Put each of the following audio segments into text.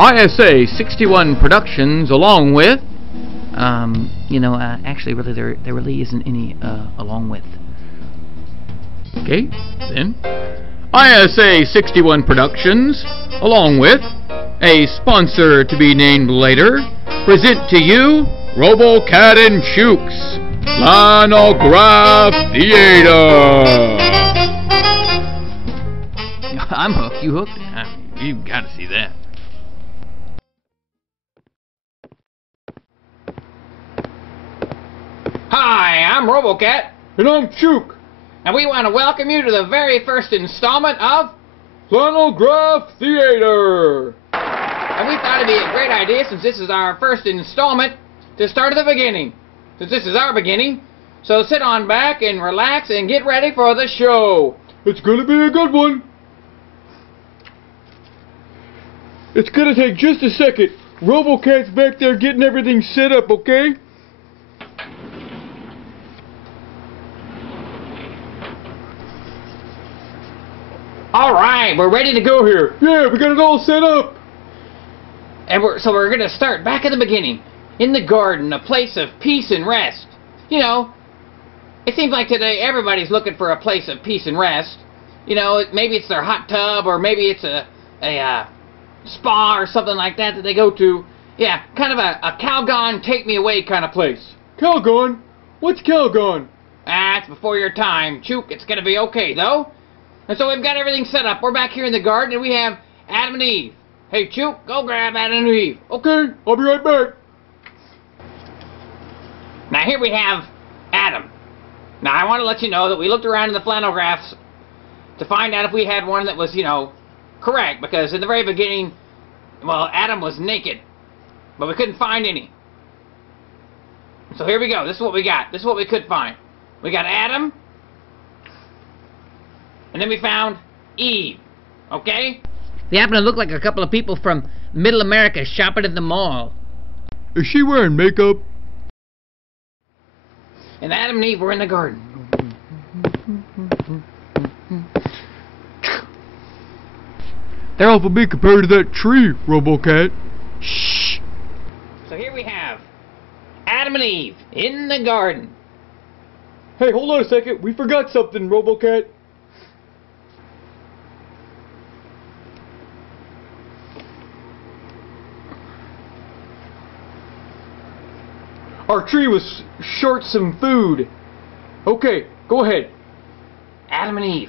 ISA 61 Productions, along with... actually, really, there really isn't any, along with. Okay, then. ISA 61 Productions, along with a sponsor to be named later, present to you Robocat and Chook's Flannelgraph Theater. I'm hooked. You hooked? You've got to see that. Hi, I'm Robocat. And I'm Chook. And we want to welcome you to the very first installment of Flannelgraph Theater. And we thought it'd be a great idea, since this is our first installment, to start at the beginning. Since this is our beginning. So sit on back and relax and get ready for the show. It's gonna be a good one. It's gonna take just a second. Robocat's back there getting everything set up, okay? Alright, we're ready to go here. Yeah, we got it all set up. And we're going to start back at the beginning. In the garden, a place of peace and rest. You know, it seems like today everybody's looking for a place of peace and rest. You know, maybe it's their hot tub, or maybe it's a spa or something like that they go to. Yeah, kind of a Calgon, take me away kind of place. Calgon? What's Calgon? It's before your time. Chook, it's going to be okay, though. And so we've got everything set up. We're back here in the garden, and we have Adam and Eve. Hey, Chook, go grab Adam and Eve. Okay, I'll be right back. Now, here we have Adam. Now, I want to let you know that we looked around in the flannelgraphs to find out if we had one that was, correct. Because in the very beginning, well, Adam was naked. But we couldn't find any. So here we go. This is what we got. This is what we could find. We got Adam. And then we found Eve. Okay? They happen to look like a couple of people from Middle America shopping at the mall. Is she wearing makeup? And Adam and Eve were in the garden. They're awful big compared to that tree, Robocat. Shh. So here we have Adam and Eve in the garden. Hey, hold on a second. We forgot something, Robocat. Our tree was short some food. Okay, go ahead. Adam and Eve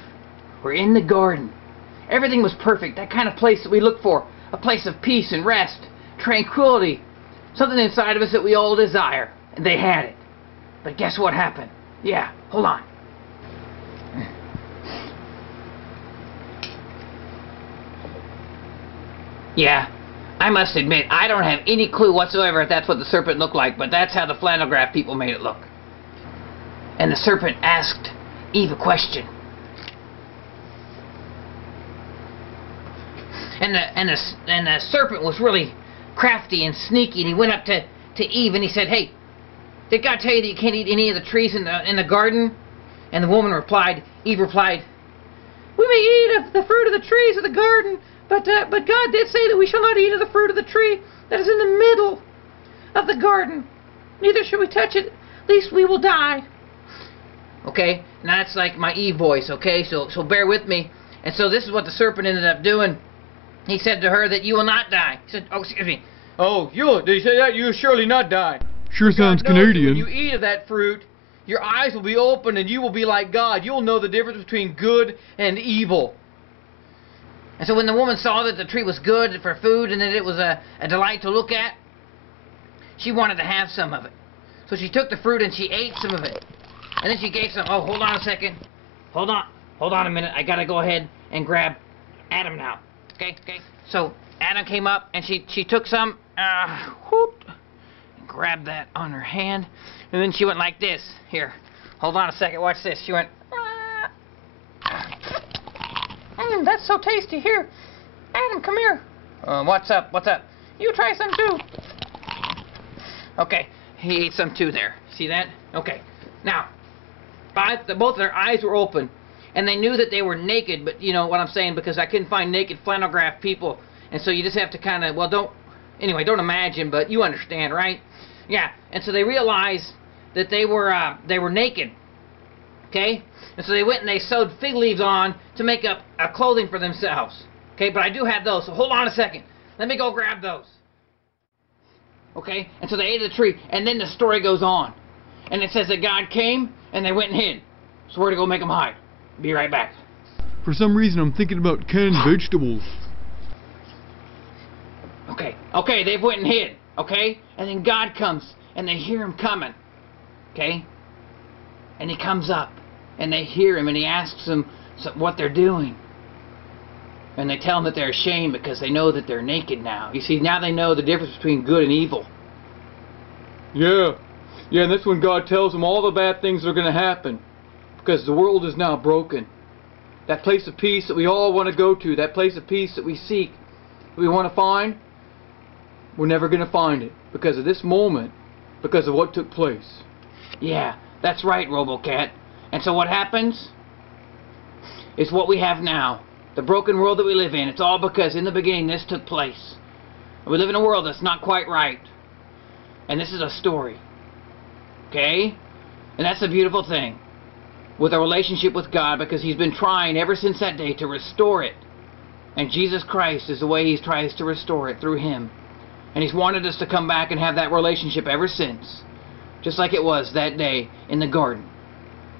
were in the garden. Everything was perfect. That kind of place that we look for. A place of peace and rest, tranquility. Something inside of us that we all desire. And they had it. But guess what happened? Yeah, hold on. Yeah. I must admit, I don't have any clue whatsoever if that's what the serpent looked like, but that's how the flannelgraph people made it look. And the serpent asked Eve a question. And the serpent was really crafty and sneaky, and he went up to Eve and he said, "Hey, did God tell you that you can't eat any of the trees in the garden?" And the woman replied, Eve replied, "We may eat of the fruit of the trees of the garden, but God did say that we shall not eat of the fruit of the tree that is in the middle of the garden. Neither shall we touch it, lest we will die." Okay, now that's like my Eve voice, okay? So bear with me. And so this is what the serpent ended up doing. He said to her that you will not die. He said, oh, excuse me. Oh, did he say that? You will surely not die. Sure God sounds knows that Canadian. when you eat of that fruit, your eyes will be open and you will be like God. You'll know the difference between good and evil. And so when the woman saw that the tree was good for food and that it was a delight to look at, she wanted to have some of it. So she took the fruit and she ate some of it. And then she gave some... Oh, hold on a second. Hold on a minute. I got to go ahead and grab Adam now. Okay. So Adam came up and she took some... whoop, and grabbed that on her hand. And then she went like this. Here. Hold on a second. Watch this. She went... that's so tasty. Here, Adam, come here. What's up? You try some too. Okay, he ate some too there. See that? Okay. Now, both their eyes were open, and they knew that they were naked, but you know what I'm saying, because I couldn't find naked flannelgraph people And so you just have to kind of, well, don't imagine, but you understand, right? Yeah. And so they realized that they were naked. Okay? And so they went and they sewed fig leaves on to make up a clothing for themselves. Okay? But I do have those, so hold on a second. Let me go grab those. Okay? And so they ate of the tree, and then the story goes on. And it says that God came, and they went and hid. So we're to go make them hide. Be right back. For some reason, I'm thinking about canned vegetables. Okay, they've went and hid. Okay? And then God comes, and they hear him coming. Okay? And he comes up, and they hear him, and he asks them what they're doing. And they tell him that they're ashamed because they know that they're naked now. You see, now they know the difference between good and evil. Yeah, and that's when God tells them all the bad things that are going to happen. Because the world is now broken. That place of peace that we all want to go to, that place of peace that we seek, that we want to find, we're never going to find it. Because of this moment, because of what took place. Yeah, that's right, Robocat. And so what happens is what we have now. The broken world that we live in. It's all because in the beginning this took place. We live in a world that's not quite right. And this is a story. Okay? And that's the beautiful thing with our relationship with God, because he's been trying ever since that day to restore it. And Jesus Christ is the way he tries to restore it, through him. And he's wanted us to come back and have that relationship ever since. Just like it was that day in the garden.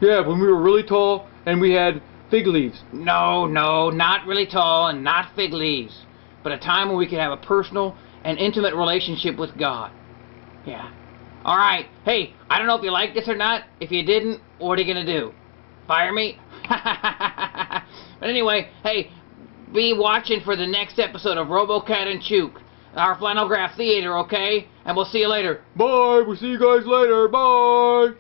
Yeah, when we were really tall and we had fig leaves. No, not really tall and not fig leaves. But a time when we could have a personal and intimate relationship with God. Yeah. Alright, hey, I don't know if you liked this or not. If you didn't, what are you going to do? Fire me? But anyway, hey, be watching for the next episode of Robocat and Chook, our flannelgraph theater, okay? And we'll see you later. Bye, we'll see you guys later, bye!